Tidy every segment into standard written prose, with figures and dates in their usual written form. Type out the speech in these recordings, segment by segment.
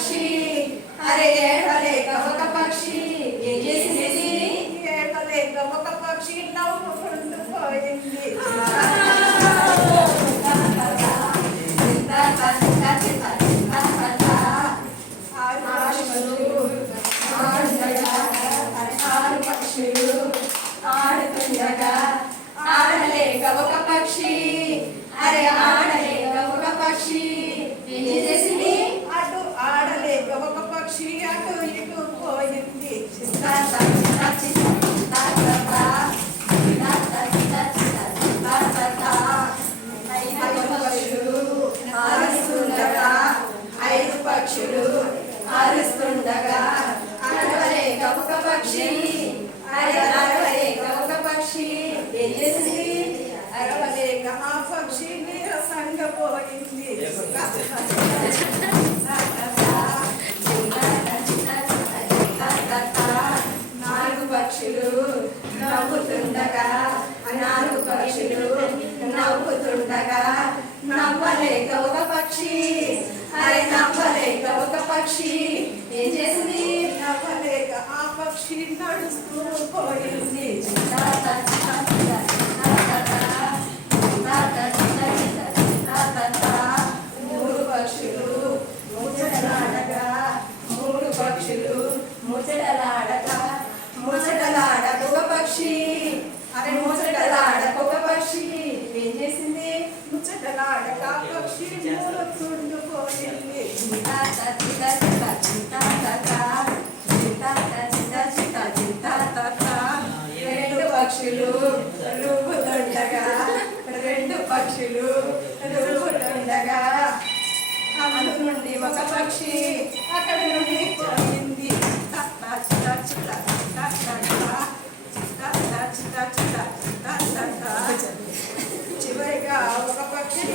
పక్షి అరే ఏడవలేక ఒక పక్షి ఏం చేసింది ఏడవలేక ఒక పక్షి నవ్వుకుంటూ పోయింది ఆడుతుండగా ఆడలేక ఒక పక్షి అరే ఆడలేక ఒక పక్షి ఏం చేసింది అటు ఆడలేక ఒక పక్షి అటు ఇటు పోయింది ఐదు పక్షులు అరుస్తుండగా అరవలేక ఒక పక్షి అరే అరవలేక ఒక పక్షి ఏం చేసింది అరవలేక ఆ పక్షి నీరసంగా పోయింది నాలుగు పక్షులు నవ్వుతుండగా నాలుగు పక్షులు నవ్వుతుండగా నవ్వలేక ఒక పక్షి అరే నవ్వలేక ఒక పక్షి ఏం చేసింది నవ్వలేక ఆ పక్షి నడుస్తూ పోయింది మూడు పక్షులు ముచ్చటలాడగా మూడు పక్షులు ముచ్చటలాడగా ముచ్చటలాడక ఒక పక్షి అరే ముచ్చటలాడక ఒక పక్షి ఏం చేసింది ముచ్చటలాడక ఆ పక్షి మూలకుంటూ పోయింది రెండు పక్షులు రువ్వుతుండగా రెండు పక్షులు రువ్వుతుండగా అటు నుండి ఒక పక్షి అక్కడి నుండి పోయింది చివరిగా ఒక పక్షి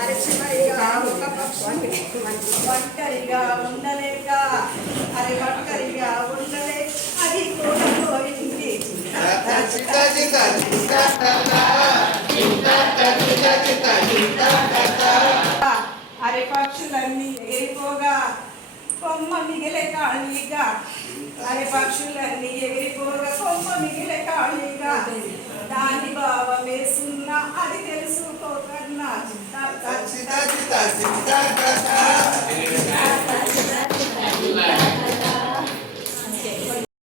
అరే చివరిగా ఒక పక్షి ఒంటరిగా ఉండలేక అరే ఒంటరిగా ఉండలేక అది కూడా పోయింది అరే పక్షులన్నీ ఎగిరిపోగా కొమ్మ మిగిలే ఖాళీగా అరే పక్షులన్నీ ఎగిరిపోగా కొమ్మ మిగిలే ఖాళీగా దాని భావమేసున్నా అది తెలుసుకోకన్నా